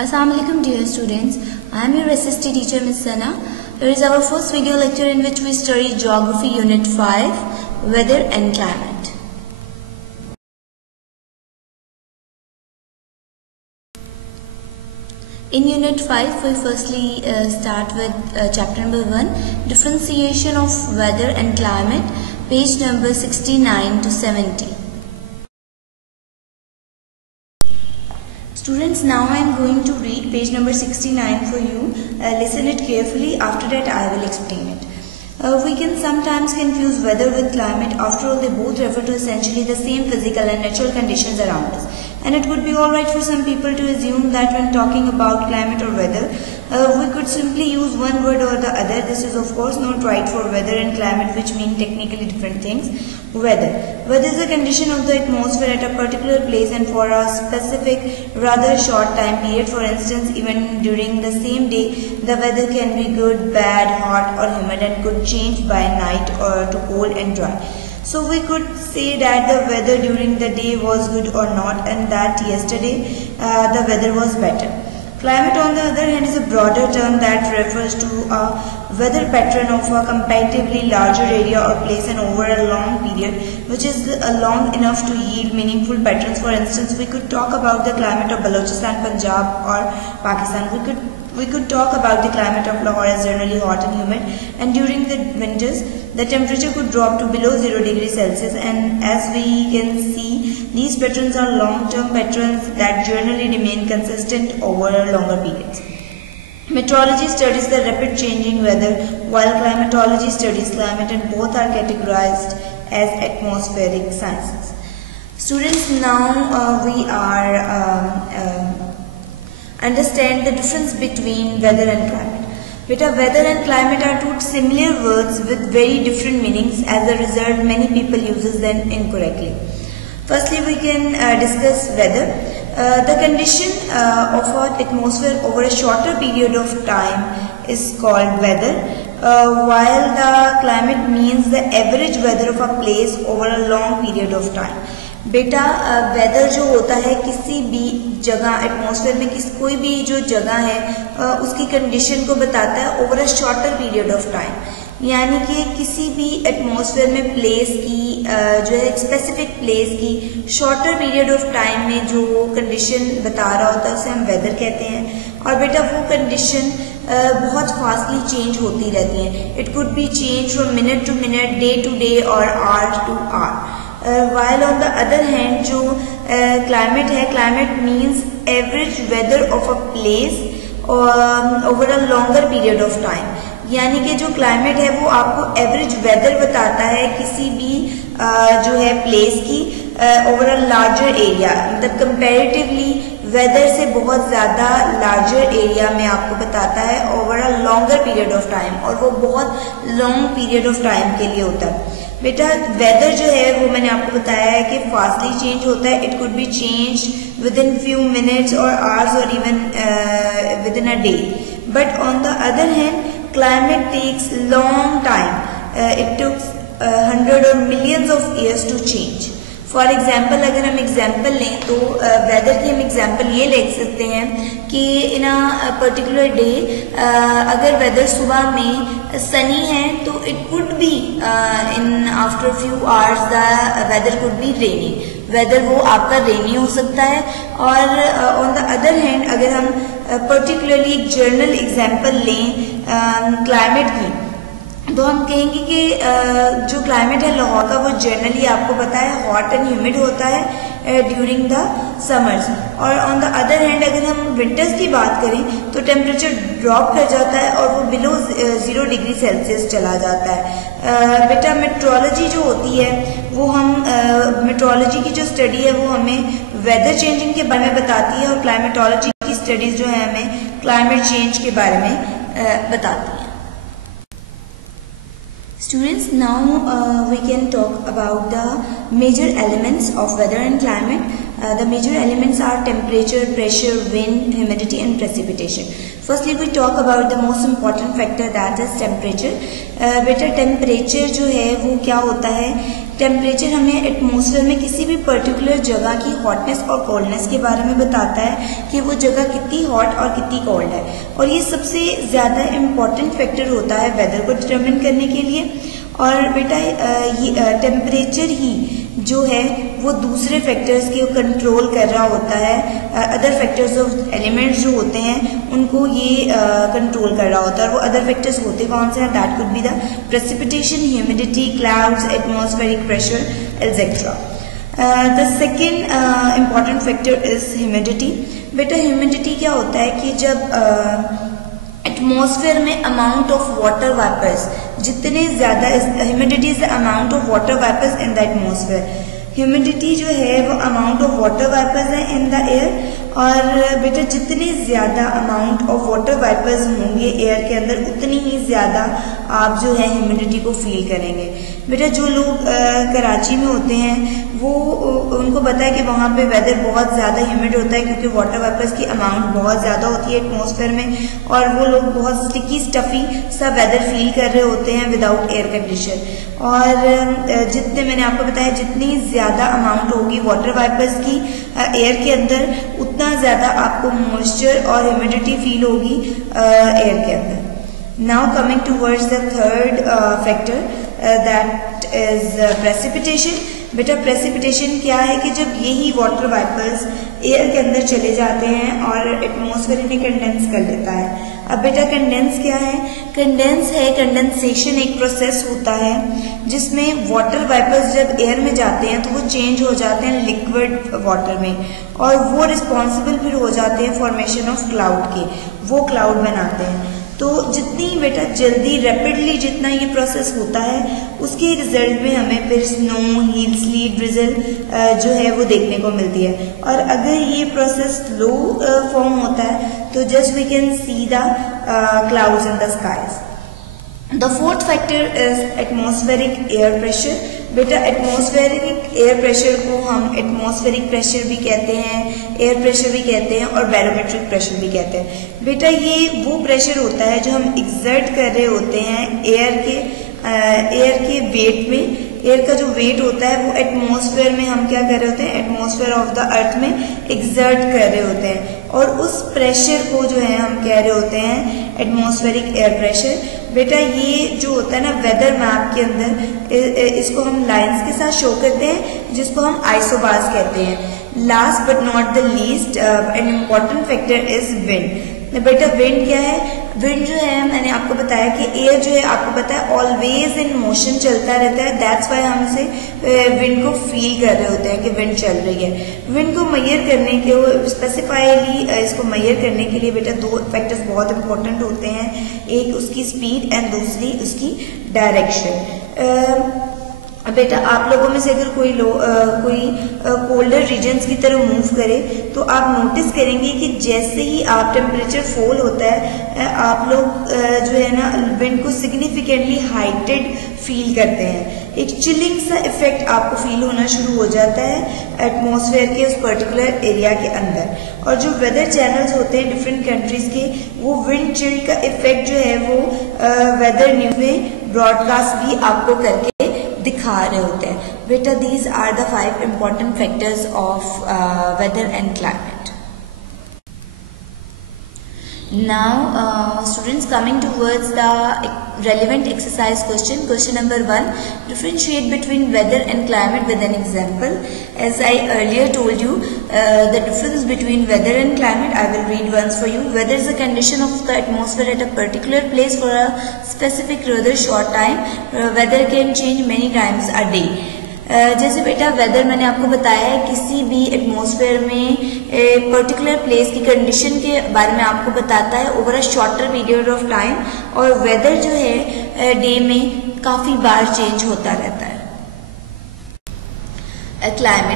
Assalamualaikum dear students, I am your SST teacher Miss Sana. Here is our first video lecture in which we study Geography Unit 5, Weather and Climate. In Unit 5, we firstly start with chapter number 1, Differentiation of Weather and Climate, page number 69 to 70. Students, now I am going to read page number 69 for you. Listen it carefully. After that I will explain it. We can sometimes confuse weather with climate. After all, they both refer to essentially the same physical and natural conditions around us. And it would be alright for some people to assume that when talking about climate or weather, we could simply use one word or the other. This is of course not right for weather and climate, which mean technically different things. Weather is a condition of the atmosphere at a particular place and for a specific, rather short time period. For instance, even during the same day, the weather can be good, bad, hot or humid and could change by night or to cold and dry. So we could say that the weather during the day was good or not, and that yesterday the weather was better. Climate, on the other hand, is a broader term that refers to a weather pattern of a comparatively larger area or place and over a long period, which is long enough to yield meaningful patterns. For instance, we could talk about the climate of Balochistan, Punjab or Pakistan. We could talk about the climate of Lahore as generally hot and humid, and during the winters the temperature could drop to below 0 degrees Celsius, and as we can see, these patterns are long-term patterns that generally remain consistent over longer periods. Meteorology studies the rapid changing weather, while climatology studies climate, and both are categorized as atmospheric sciences. Students, now we are understand the difference between weather and climate. Beta, weather and climate are two similar words with very different meanings. As a result, many people uses them incorrectly. Firstly, we can discuss weather. The condition of our atmosphere over a shorter period of time is called weather, while the climate means the average weather of a place over a long period of time. बेटा, weather जो होता है किसी भी जगह atmosphere में कोई भी जो जगह है उसकी कंडीशन को बताता है over a shorter period of time, यानी कि किसी भी एटमॉस्फेयर में प्लेस की जो है स्पेसिफिक प्लेस की शॉर्टर पीरियड ऑफ टाइम में जो कंडीशन बता रहा होता है उसे हम वेदर कहते हैं. और बेटा, वो कंडीशन बहुत फास्टली चेंज होती रहती है. It could be change from minute to minute, day to day और hour to hour. While on the other hand, जो climate है, climate means average weather of a place over a longer period of time. यानी कि जो climate है वो आपको average weather बताता है किसी भी जो है place की over a larger area, मतलब comparatively weather से बहुत ज़्यादा larger area में आपको बताता है over a longer period of time, और वो बहुत long period of time के लिए होता है. बेटा, वेदर जो है वो मैंने आपको बताया है कि फास्टली चेंज होता है. It could be change within few minutes और आवर्स और even within a day. But on the other hand, climate takes long time. It takes 100 और millions of years to change. For example, अगर हम example लें तो weather की हम example ये ले सकते हैं कि इन अ पर्टिकुलर डे अगर वेदर सुबह में सनी है तो it could be in after few hours the weather could be rainy. Weather वो आपका रेनी हो सकता है. और ऑन द अदर हैंड, अगर हम पर्टिकुलरली एक जनरल एग्जाम्पल लें क्लाइमेट की, तो हम कहेंगे कि जो क्लाइमेट है लाहौर का वो जनरली आपको पता है हॉट एंड ह्यूमिड होता है ड्यूरिंग द समर्स. और ऑन द अदर हैंड, अगर हम विंटर्स की बात करें तो टेम्परेचर ड्रॉप कर जाता है और वो बिलो 0 डिग्री सेल्सियस चला जाता है. बेटा, मेट्रोलॉजी जो होती है वो हम मेट्रोलॉजी की जो स्टडी है वो हमें वेदर चेंजिंग के बारे में बताती है, और क्लाइमेटोलॉजी की स्टडीज जो है हमें क्लाइमेट चेंज के बारे में बताती है. Students, now we can talk about the major elements of weather and climate. The major elements are temperature, pressure, wind, humidity and precipitation. Firstly we talk about the most important factor, that is temperature. बेटा temperature जो है वो क्या होता है, temperature हमें atmosphere में किसी भी पर्टिकुलर जगह की हॉटनेस और कोल्डनेस के बारे में बताता है कि वो जगह कितनी हॉट और कितनी कोल्ड है, और ये सबसे ज़्यादा इम्पॉर्टेंट फैक्टर होता है वेदर को डिटरमिन करने के लिए। और बेटा ये टेम्परेचर ही जो है वो दूसरे फैक्टर्स के कंट्रोल कर रहा होता है, अदर फैक्टर्स ऑफ एलिमेंट्स जो होते हैं उनको ये कंट्रोल कर रहा होता है, और वो अदर फैक्टर्स होते कौन से हैं, that could be the precipitation, humidity, clouds, atmospheric pressure etcetera. The second important factor is humidity. बेटा ह्यूमिडिटी क्या होता है कि जब एटमॉस्फेयर में अमाउंट ऑफ वाटर वेपर्स जितने ज़्यादा, humidity is the amount of water vapours in the atmosphere. Humidity जो है वो अमाउंट ऑफ वाटर वेपर्स है इन द एयर, और बेटा जितने ज़्यादा अमाउंट ऑफ वाटर वेपर्स होंगे एयर के अंदर उतनी ही ज़्यादा आप जो है ह्यूमिडिटी को फील करेंगे। बेटा जो लोग कराची में होते हैं वो उनको पता है कि वहाँ पे वेदर बहुत ज़्यादा ह्यूमिड होता है क्योंकि वाटर वेपर्स की अमाउंट बहुत ज़्यादा होती है एटमॉस्फेयर में, और वो लोग बहुत स्टिकी स्टफी सा वेदर फील कर रहे होते हैं विदाउट एयर कंडीशन। और जितने मैंने आपको बताया जितनी ज़्यादा अमाउंट होगी वाटर वेपर्स की एयर के अंदर उतना ज़्यादा आपको मॉइस्चर और ह्यूमिडिटी फील होगी एयर के अंदर। Now coming towards the third factor, that is precipitation. बेटा प्रेसिपिटेशन क्या है कि जब यही वाटर वेपर्स एयर के अंदर चले जाते हैं और एटमॉस्फेयर इन्हें कंडेंस कर लेता है। अब बेटा कंडेंस क्या है, कंडेंस है, कंडेंसेशन एक प्रोसेस होता है जिसमें वाटर वेपर्स जब एयर में जाते हैं तो वो चेंज हो जाते हैं लिक्विड वाटर में, और वो रिस्पॉन्सिबल फिर हो जाते हैं फॉर्मेशन ऑफ क्लाउड के, वो क्लाउड बनाते हैं। तो जितनी बेटा जल्दी रैपिडली जितना ये प्रोसेस होता है उसके रिजल्ट में हमें फिर स्नो, हील, स्लीट, ड्रिजल जो है वो देखने को मिलती है। और अगर ये प्रोसेस स्लो फॉर्म होता है तो just we can see the clouds in the skies. The fourth factor is atmospheric air pressure. बेटा एटमॉस्फेरिक एयर प्रेशर को हम एटमॉस्फेरिक प्रेशर भी कहते हैं, एयर प्रेशर भी कहते हैं और बैरोमेट्रिक प्रेशर भी कहते हैं। बेटा ये वो प्रेशर होता है जो हम एक्सर्ट कर रहे होते हैं एयर के वेट में। एयर का जो वेट होता है वो एटमॉस्फेयर में हम क्या कर रहे होते हैं, एटमॉस्फेयर ऑफ द अर्थ में एक्सर्ट कर रहे होते हैं, और उस प्रेशर को जो है हम कह रहे होते हैं एटमॉस्फेरिक एयर प्रेशर। बेटा ये जो होता है ना वेदर मैप के अंदर इसको हम लाइंस के साथ शो करते हैं जिसको हम आइसोबार्स कहते हैं। Last but not the least an important factor is wind. बेटा विंड क्या है, विंड जो है मैंने आपको बताया कि एयर जो है आपको पता है ऑलवेज इन मोशन चलता रहता है, दैट्स वाई हम इसे विंड को फील कर रहे होते हैं कि विंड चल रही है। विंड को मेजर करने के स्पेसिफाइली इसको मेजर करने के लिए बेटा दो फैक्टर्स बहुत इंपॉर्टेंट होते हैं, एक उसकी स्पीड एंड दूसरी उसकी डायरेक्शन। बेटा आप लोगों में से अगर कोई कोल्डर रीजन्स की तरफ मूव करे तो आप नोटिस करेंगे कि जैसे ही आप टेम्परेचर फॉल होता है आप लोग जो है ना विंड को सिग्निफिकेंटली हाइटेड फील करते हैं, एक चिलिंग सा इफेक्ट आपको फील होना शुरू हो जाता है एटमॉस्फेयर के उस पर्टिकुलर एरिया के अंदर। और जो वेदर चैनल्स होते हैं डिफरेंट कंट्रीज के वो विंड चिल का इफेक्ट जो है वो वेदर न्यूज में ब्रॉडकास्ट भी आपको करके दिखा रहे होते हैं। बेटा these are the 5 important factors of weather and climate. Now students, coming towards the relevant exercise question number 1, differentiate between weather and climate with an example. As I earlier told you, the difference between weather and climate, I will read once for you. Weather is a condition of the atmosphere at a particular place for a specific rather short time. Weather can change many times a day. जैसे बेटा weather मैंने आपको बताया है किसी भी atmosphere में particular place की कंडीशन के बारे में आपको बताता है over a shorter period of time, और वेदर जो है डे में काफ़ी बार चेंज होता रहता है।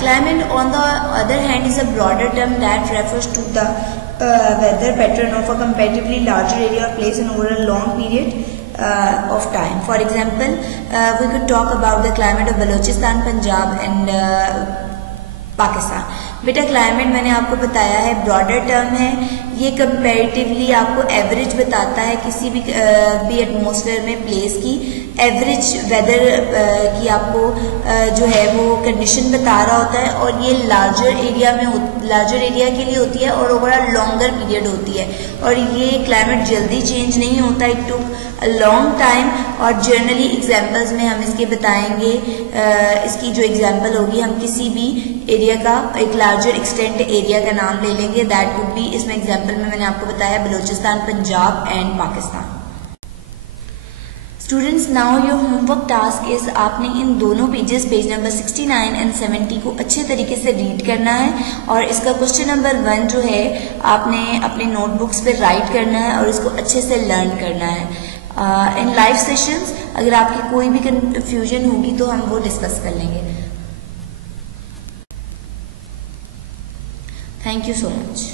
Climate on the other hand is a broader term that refers to the weather pattern of a comparatively larger area or place and over a long period of time. For example, we could talk about the climate of Balochistan, Punjab and Pakistan. बेटा climate मैंने आपको बताया है broader term है, ये comparatively आपको average बताता है किसी भी एटमॉस्फेयर में प्लेस की एवरेज वेदर की आपको जो है वो कंडीशन बता रहा होता है, और ये लार्जर एरिया के लिए होती है और ओवरऑल लॉन्गर पीरियड होती है, और ये क्लाइमेट जल्दी चेंज नहीं होता, it took a long time. और जनरली एग्जांपल्स में हम इसके बताएंगे, इसकी जो एग्जांपल होगी हम किसी भी एरिया का एक लार्जर एक्सटेंट एरिया का नाम ले लेंगे, दैट वुड बी, इसमें एग्जांपल में मैंने आपको बताया Balochistan, Punjab and Pakistan. Students now your homework task is, आपने इन दोनों पेजेस पेज नंबर 69 एंड 70 को अच्छे तरीके से रीड करना है, और इसका क्वेश्चन नंबर 1 जो है आपने अपने नोटबुक्स पे राइट करना है और इसको अच्छे से लर्न करना है। इन लाइव सेशंस अगर आपकी कोई भी कंफ्यूजन होगी तो हम वो डिस्कस कर लेंगे। Thank you so much.